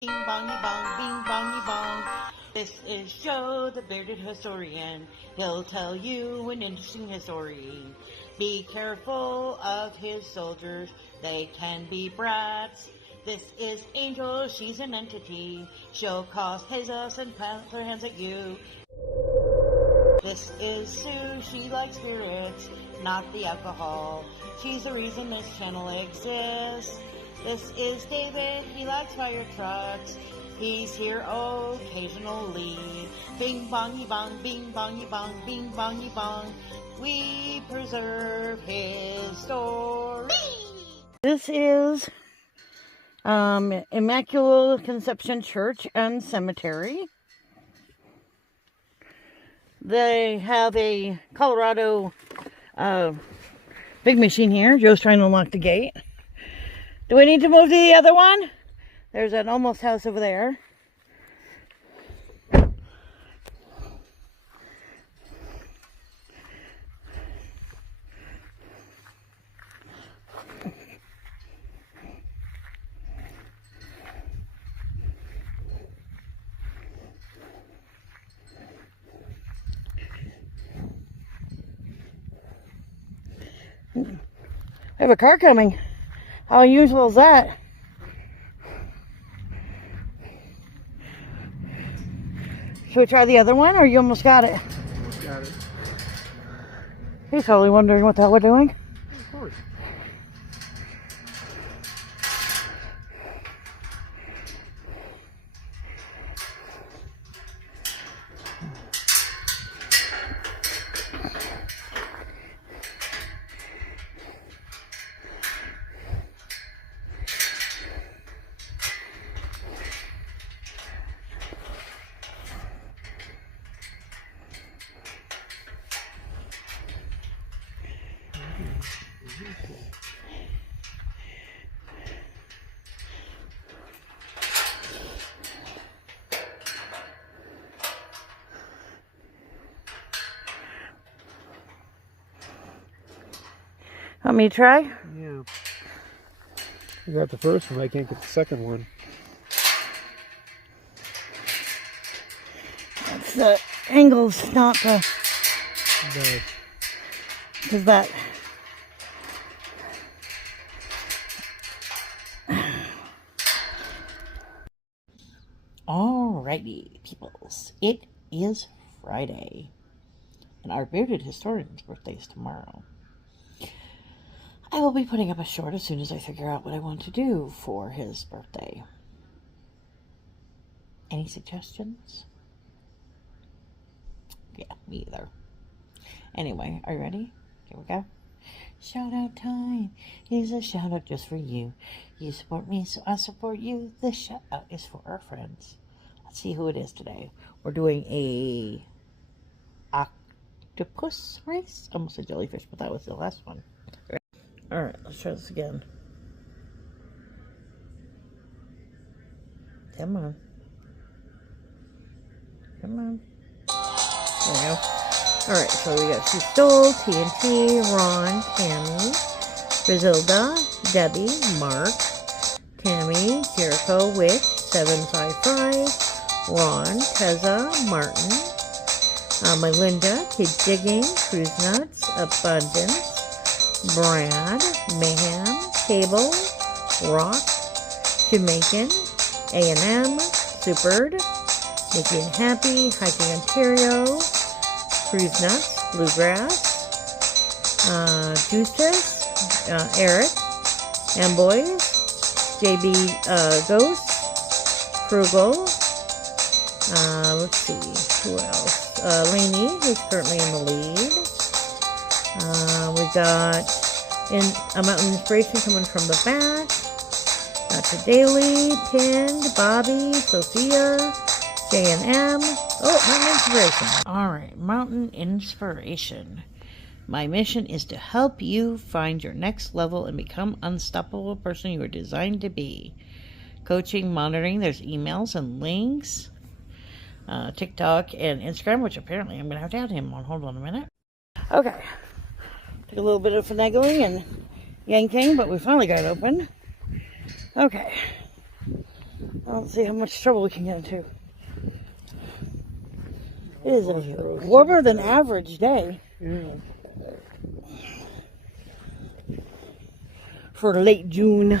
Bing bongy bong, bing bongy bong. This is Joe, the bearded historian. He'll tell you an interesting story. Be careful of his soldiers, they can be brats. This is Angel, she's an entity. She'll cause chaos and plant her hands at you. This is Sue, she likes spirits, not the alcohol. She's the reason this channel exists. This is David, he likes fire trucks. He's here occasionally. Bing bongy bong, bing bongy bong, bing bongy bong. We preserve his story. This is Immaculate Conception Church and Cemetery. They have a Colorado big machine here. Joe's trying to unlock the gate. Do we need to move to the other one? There's an almost house over there. I have a car coming. How unusual is that? Should we try the other one, or you almost got it? Almost got it. He's totally wondering what that we're doing. Of course. Want me to try? Yeah. I got the first one, I can't get the second one. That's the angles, not the... Because that... Alrighty, peoples. It is Friday. And our bearded historian's birthday is tomorrow. I will be putting up a short as soon as I figure out what I want to do for his birthday. Any suggestions? Yeah, me either. Anyway, are you ready? Here we go. Shout out time. Here's a shout out just for you. You support me, so I support you. This shout out is for our friends. Let's see who it is today. We're doing a octopus race. Almost a jellyfish, but that was the last one. Alright, let's try this again. Come on. Come on. There we go. Alright, so we got Sue Stoll, TNT, Ron, Tammy, Brazilda, Debbie, Mark, Tammy, Jericho, Wick, 755, Ron, Teza, Martin, Melinda, Kid Digging, Cruise Nuts, Abundance, Brad, Mayhem, Cable, Rock, Jamaican, A&M, Supered, Making Happy, Hiking Ontario, Cruise Nuts, Bluegrass, Juices, Eric, Amboys, JB Ghost, Frugal, let's see, who else? Lainey, who's currently in the lead. We got a Mountain Inspiration coming from the back. Dr. Daly, Pinned, Bobby, Sophia, J&M. Oh, Mountain Inspiration. Alright, Mountain Inspiration. My mission is to help you find your next level and become unstoppable person you are designed to be. Coaching, monitoring, there's emails and links. TikTok and Instagram, which apparently I'm going to have to add him on. Hold on a minute. Okay. Took a little bit of finagling and yanking, but we finally got it open. Okay. I don't see how much trouble we can get into. It is a warmer than average day. Yeah. For late June.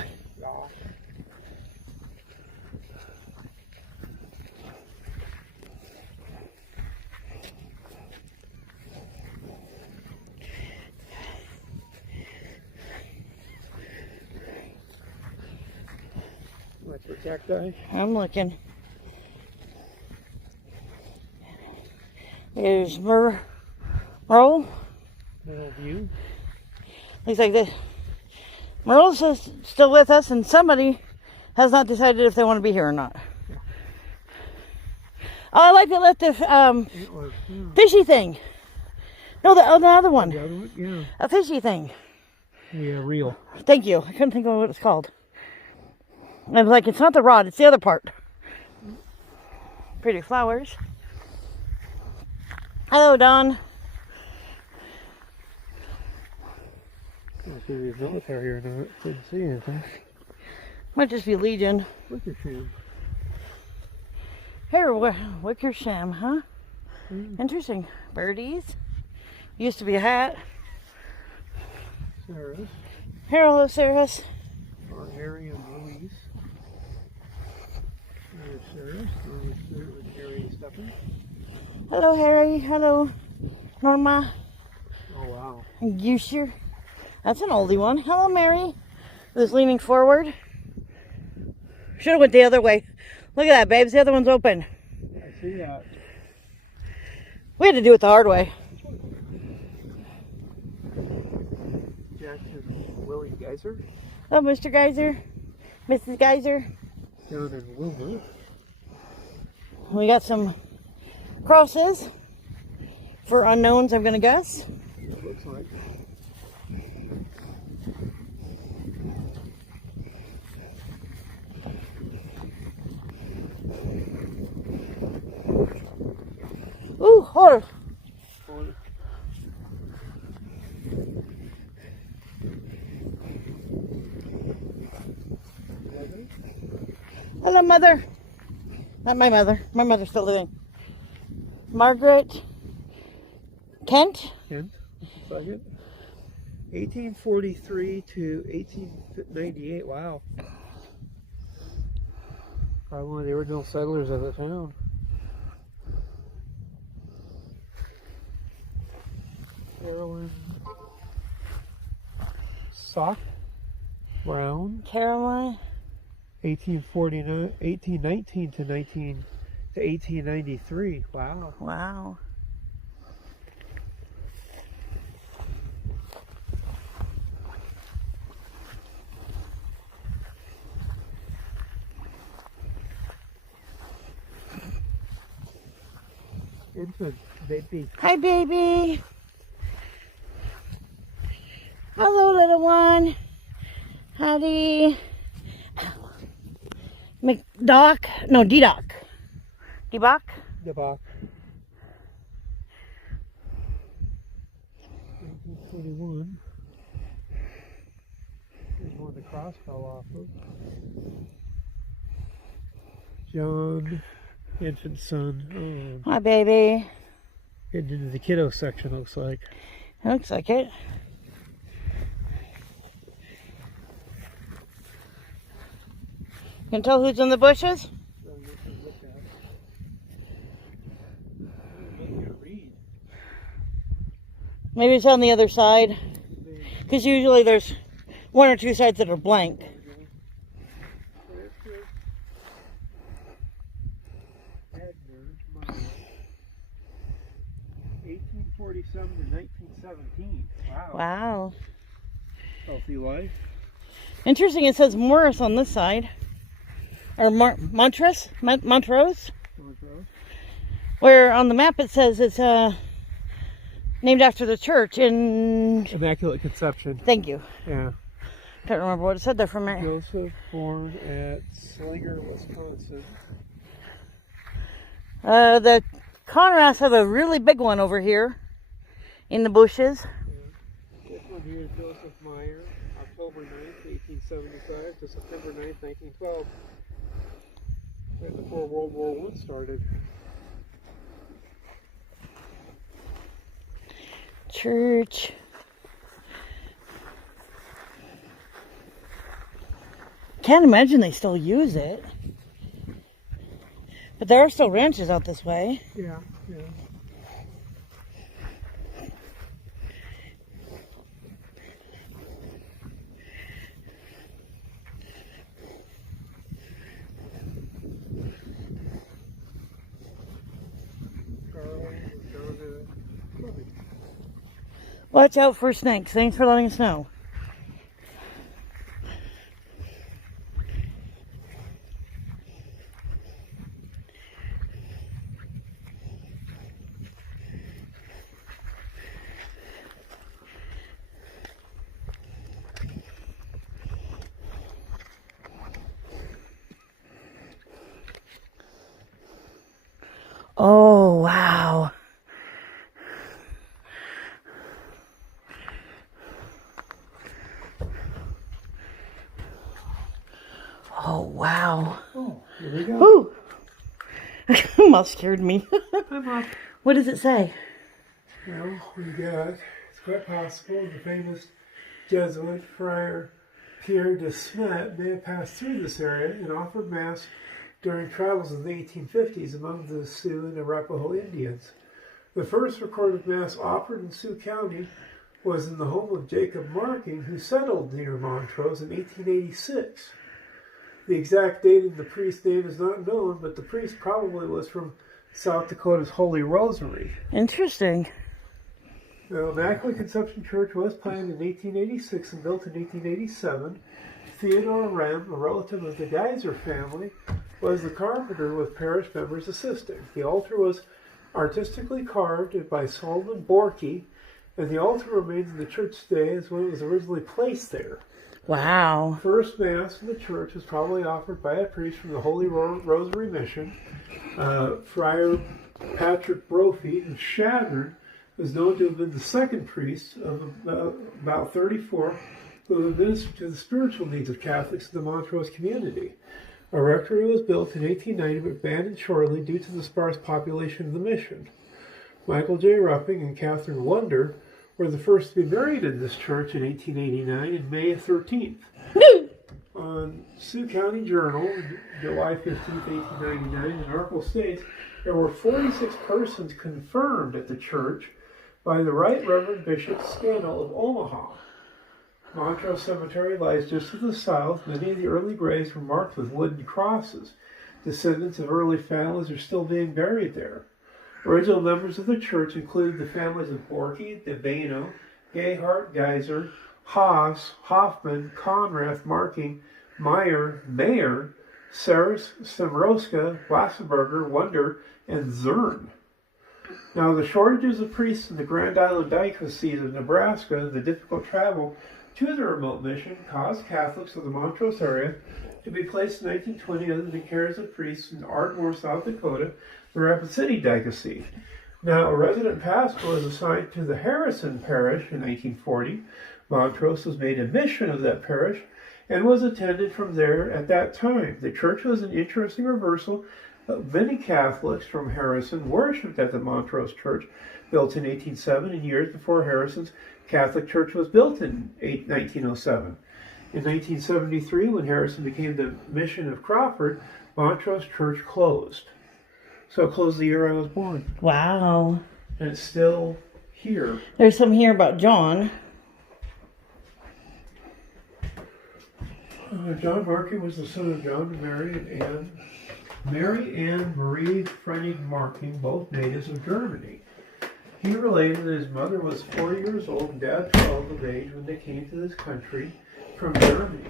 Like for cacti? I'm looking. There's Merle. View. Looks like this. Merle's still with us, and somebody has not decided if they want to be here or not. Oh, I like they left the fishy thing. No, the other one. The other one? Yeah. A fishy thing. Yeah, reel. Thank you. I couldn't think of what it's called. I was like, it's not the rod, it's the other part. Pretty flowers. Hello, Don. I don't see if he's military or not. Didn't see anything. Might just be Legion. Wickersham. Here, Wickersham, huh? Interesting. Birdies. Used to be a hat. Sarah's. Hello, Sarah's. Aunt Harry and Louise. There's Sarah's. There's Harry and Stephen. Hello, Harry. Hello, Norma. Oh, wow. You sure? That's an oldie one. Hello, Mary. Who's leaning forward. Should have went the other way. Look at that, babes. The other one's open. I see that. We had to do it the hard way. Jackson Willie Geyser. Oh, Mr. Geyser. Mrs. Geyser. Down in Wilbur. We got some crosses for unknowns, I'm going to guess. It looks like. Ooh, hold on. Hello, Mother. Not my mother. My mother's still living. Margaret Kent. Kent, second. 1843 to 1898. Wow. Probably one of the original settlers of the town. Carolyn Sock Brown. Caroline. 1819 to 1893. Wow. Wow. Infant baby. Hi, baby. Hello, little one. Howdy. McDoc? No, D-Doc. D-Bach? Debach. 1941. Here's one the cross fell off of. John, infant son. Hi, baby. Getting into the kiddo section, looks like. Looks like it. You can tell who's in the bushes? Maybe it's on the other side. Because usually there's one or two sides that are blank. Edmund, 1847 to 1917. Wow. Wow. Healthy life. Interesting, it says Morris on this side. Or Montrose? Montrose? Where on the map it says it's named after the church in... Immaculate Conception. Thank you. Yeah. Can't remember what it said there for a minute. Joseph, born at Slinger, Wisconsin. The Conrads have a really big one over here in the bushes. Yeah. This one here is Joseph Meyer, October 9th, 1875 to September 9th, 1912. Right before World War I started. Church. Can't imagine they still use it. But there are still ranches out this way. Yeah, yeah. Watch out for snakes. Thanks for letting us know. Oh, wow. Oh, wow. Oh, here we go. Ooh. Almost scared me. I'm up. What does it say? Well, we got, it's quite possible the famous Jesuit friar Pierre de Smet may have passed through this area and offered Mass during travels in the 1850s among the Sioux and Arapaho Indians. The first recorded Mass offered in Sioux County was in the home of Jacob Marking, who settled near Montrose in 1886. The exact date of the priest's name is not known, but the priest probably was from South Dakota's Holy Rosary. Interesting. The Immaculate Conception Church was planned in 1886 and built in 1887. Theodore Rem, a relative of the Geyser family, was the carpenter with parish members assisting. The altar was artistically carved by Solomon Borky, and the altar remains in the church today as when it was originally placed there. Wow. First Mass in the church was probably offered by a priest from the Holy Rosary Mission, Friar Patrick Brophy, who Shadron was known to have been the second priest of about 34 who administered to the spiritual needs of Catholics in the Montrose community. A rectory was built in 1890 but abandoned shortly due to the sparse population of the mission. Michael J. Rupping and Catherine Wonder were the first to be married in this church in 1889 and May 13th. On Sioux County Journal, July 15th, 1899, an article states there were 46 persons confirmed at the church by the Right Reverend Bishop Scannell of Omaha. Montrose Cemetery lies just to the south. Many of the early graves were marked with wooden crosses. Descendants of early families are still being buried there. Original members of the church included the families of Borky, DeBano, Gayhart, Geyser, Haas, Hoffman, Conrath, Marking, Meyer, Mayer, Saris, Semroska, Wasserberger, Wonder, and Zern. Now, the shortages of priests in the Grand Island Diocese of Nebraska and the difficult travel to the remote mission caused Catholics of the Montrose area to be placed in 1920 under the cares of priests in Ardmore, South Dakota, the Rapid City Diocese. Now, a resident pastor was assigned to the Harrison Parish in 1940. Montrose was made a mission of that parish and was attended from there at that time. The church was an interesting reversal. Many Catholics from Harrison worshipped at the Montrose Church, built in 1807 and years before Harrison's Catholic Church was built in 1907. In 1973, when Harrison became the mission of Crawford, Montrose Church closed. So it closed the year I was born. Wow. And it's still here. There's some here about John. John Marking was the son of John and Mary and Anne. Mary Ann Marie Frennig Marking, both natives of Germany. He related that his mother was 4 years old and dad 12 of age when they came to this country from Germany.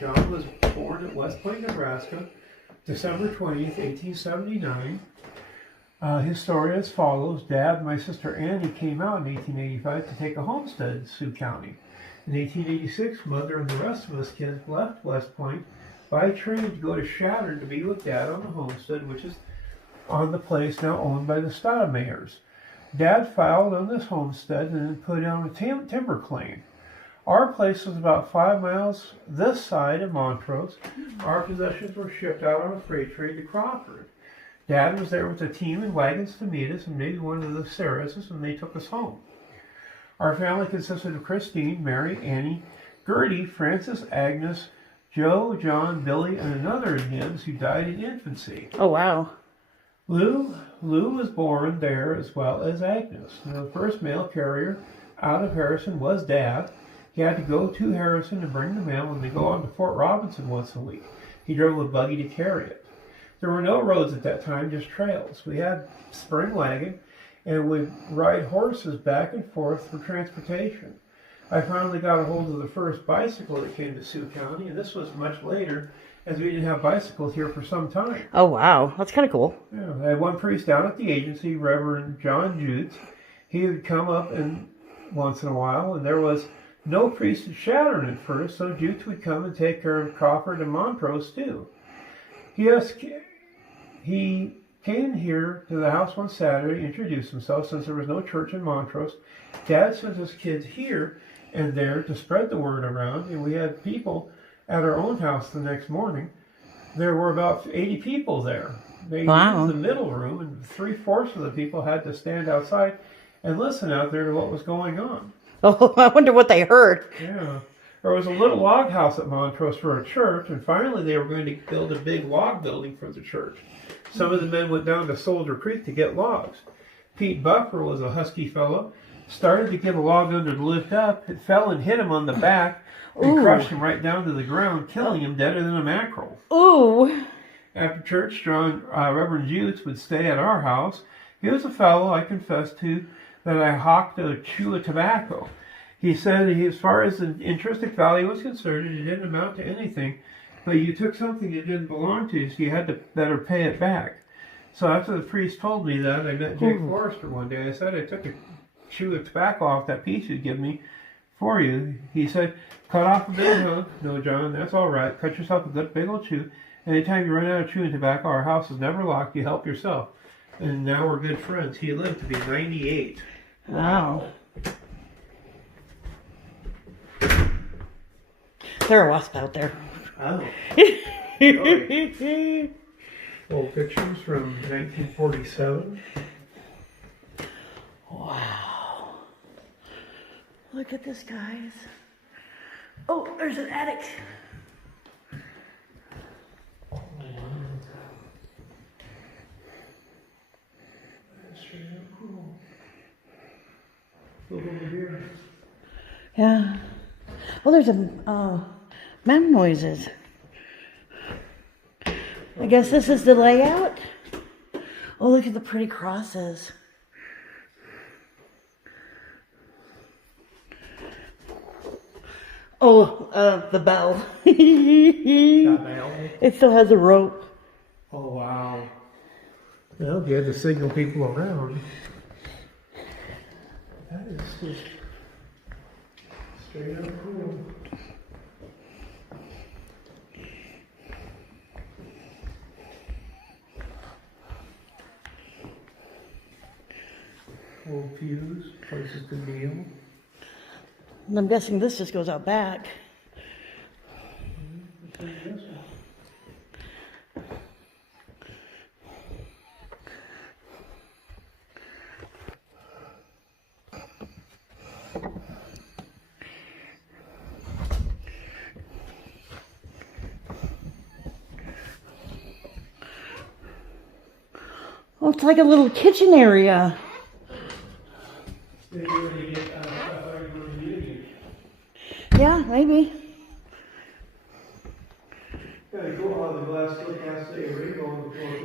John was born at West Point, Nebraska, December 20th, 1879. His story as follows. Dad and my sister Annie came out in 1885 to take a homestead in Sioux County. In 1886, Mother and the rest of us kids left West Point by train to go to Shadron to be with Dad on the homestead, which is on the place now owned by the Stoudemiers. Dad filed on this homestead and then put on a timber claim. Our place was about 5 miles this side of Montrose. Our possessions were shipped out on a freight train to Crawford. Dad was there with a team and wagons to meet us, and maybe one of the Sarahs, and they took us home. Our family consisted of Christine, Mary, Annie, Gertie, Frances, Agnes, Joe, John, Billy, and another of Hibbs who died in infancy. Oh, wow. Lou was born there as well as Agnes. The first mail carrier out of Harrison was Dad. He had to go to Harrison to bring the mail and then go on to Fort Robinson once a week. He drove a buggy to carry it. There were no roads at that time, just trails. We had spring wagon and would ride horses back and forth for transportation. I finally got a hold of the first bicycle that came to Sioux County, and this was much later, as we didn't have bicycles here for some time. Oh, wow. That's kind of cool. Yeah, I had one priest down at the agency, Reverend John Jutes. He would come up and once in a while, and there was no priest at Shattern at first, so Jutes would come and take care of Crawford and Montrose too. He came here to the house one Saturday, introduced himself since there was no church in Montrose. Dad sent his kids here and there to spread the word around, and we had people at our own house the next morning. There were about 80 people there. They used the middle room, and 3/4 of the people had to stand outside and listen out there to what was going on. Oh, I wonder what they heard. Yeah. There was a little log house at Montrose for a church, and finally they were going to build a big log building for the church. Some of the men went down to Soldier Creek to get logs. Pete Buffer was a husky fellow. Started to get a log under to lift up. It fell and hit him on the back and crushed him right down to the ground, killing him deader than a mackerel. Ooh. After church, Reverend Jutes would stay at our house. He was a fellow, I confess to, that I hawked a chew of tobacco. He said as far as the intrinsic value was concerned, it didn't amount to anything, but you took something that didn't belong to you, so you had to better pay it back. So after the priest told me that, I met Jake Forrester one day. I said I took a chew of tobacco off that piece you'd give me for you. He said, cut off a bit, huh? No, John, that's all right. Cut yourself a good big old chew. Anytime you run out of chewing tobacco, our house is never locked. You help yourself. And now we're good friends. He lived to be 98. Wow. There are wasps out there. Oh. Old pictures from 1947. Wow. Look at this, guys. Oh, there's an attic. Yeah. Well, there's a mountain noises. I guess this is the layout. Oh, look at the pretty crosses. Oh, the bell. That bell? It still has a rope. Oh, wow. Well, you had to signal people around. That is just straight up cool. Old pews, places to kneel. And I'm guessing this just goes out back. Oh, it's like a little kitchen area. Yeah, maybe.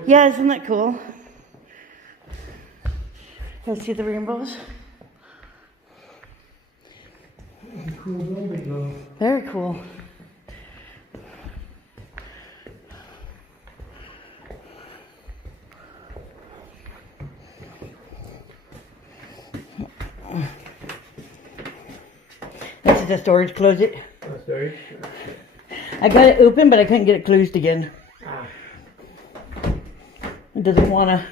Yeah, isn't that cool? Let's see the rainbows. Cool building though. Very cool. That's the storage closet. That's very sure. I got it open, but I couldn't get it closed again. It doesn't want to.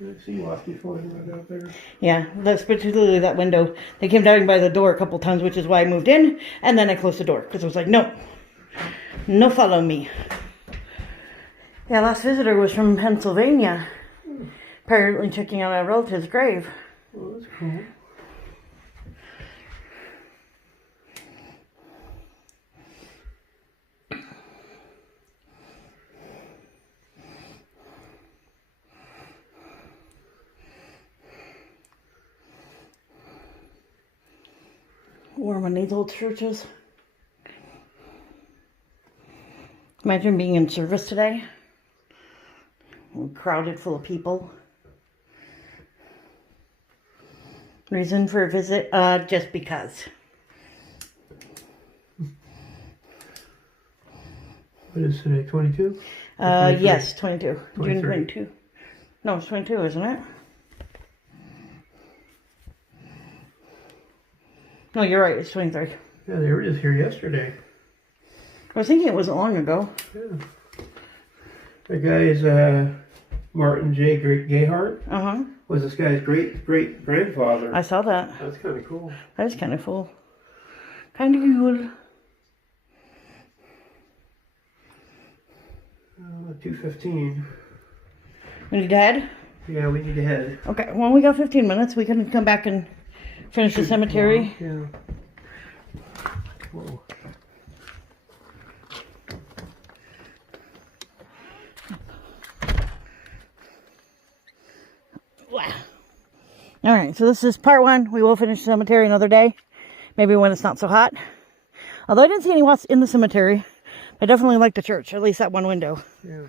Let's sea wasps flying around out there. Yeah, that's particularly that window. They came down by the door a couple times, which is why I moved in, and then I closed the door because I was like, no, no follow me. Yeah, last visitor was from Pennsylvania, apparently checking out a relative's grave. Well, that's cool. Warm on these old churches. Imagine being in service today. Crowded full of people. Reason for a visit? Just because. What is today, 22? Yes, 22. 23. June 22. No, it's 22, isn't it? No, you're right, it's 23. Yeah, they were just here yesterday. I was thinking it wasn't long ago. Yeah. The guy is Martin J. Gayhart. Uh-huh. Was this guy's great-great-grandfather. I saw that. That's kind of cool. That is kind of cool. Kind of cool. 2:15. We need to head? Yeah, we need to head. Okay, well, we got 15 minutes. We can come back and finish the cemetery. Yeah. Whoa. Wow. All right, so this is part one. We will finish the cemetery another day. Maybe when it's not so hot. Although I didn't see any wasps in the cemetery, I definitely like the church, at least that one window. Yeah.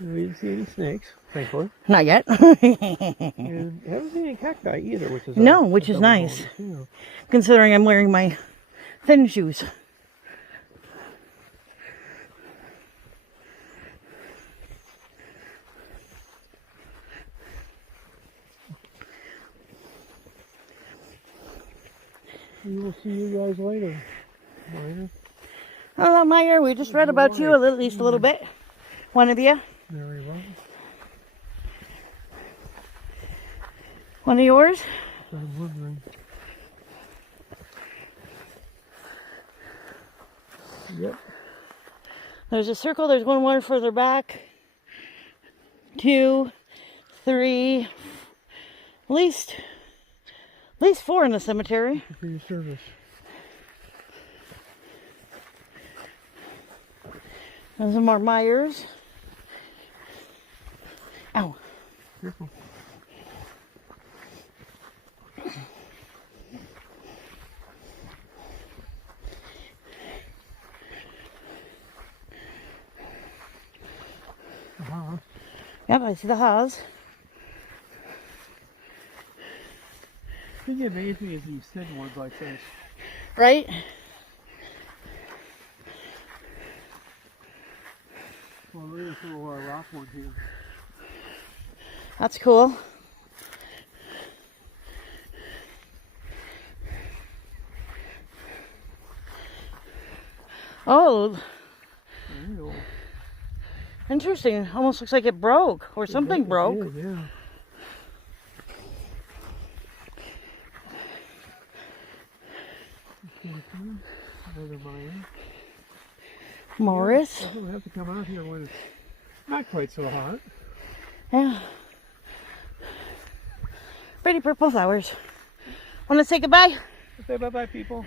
We didn't see any snakes, thankfully. Not yet. And I haven't seen any cacti either, which is which is nice. Yeah. Considering I'm wearing my thin shoes. We will see you guys later, Maya. Hello, Meyer. We just read about you at least a little bit. One of you. Very well. One of yours. I'm wondering. Yep. There's a circle. There's one more further back. 2, 3, at least 4 in the cemetery. For your service. There's some more Myers. Ow. Careful. Yep, I see the Haas. I think it amazes me as you said words like this. Right? Well, there's a little rock one here. That's cool. Oh, Ew. interesting. Almost looks like it broke or something broke. It did, yeah. Another Maya. Morris. I'm going to have to come out here when it's not quite so hot. Yeah. Pretty purple flowers. Want to say goodbye? Say bye-bye, people.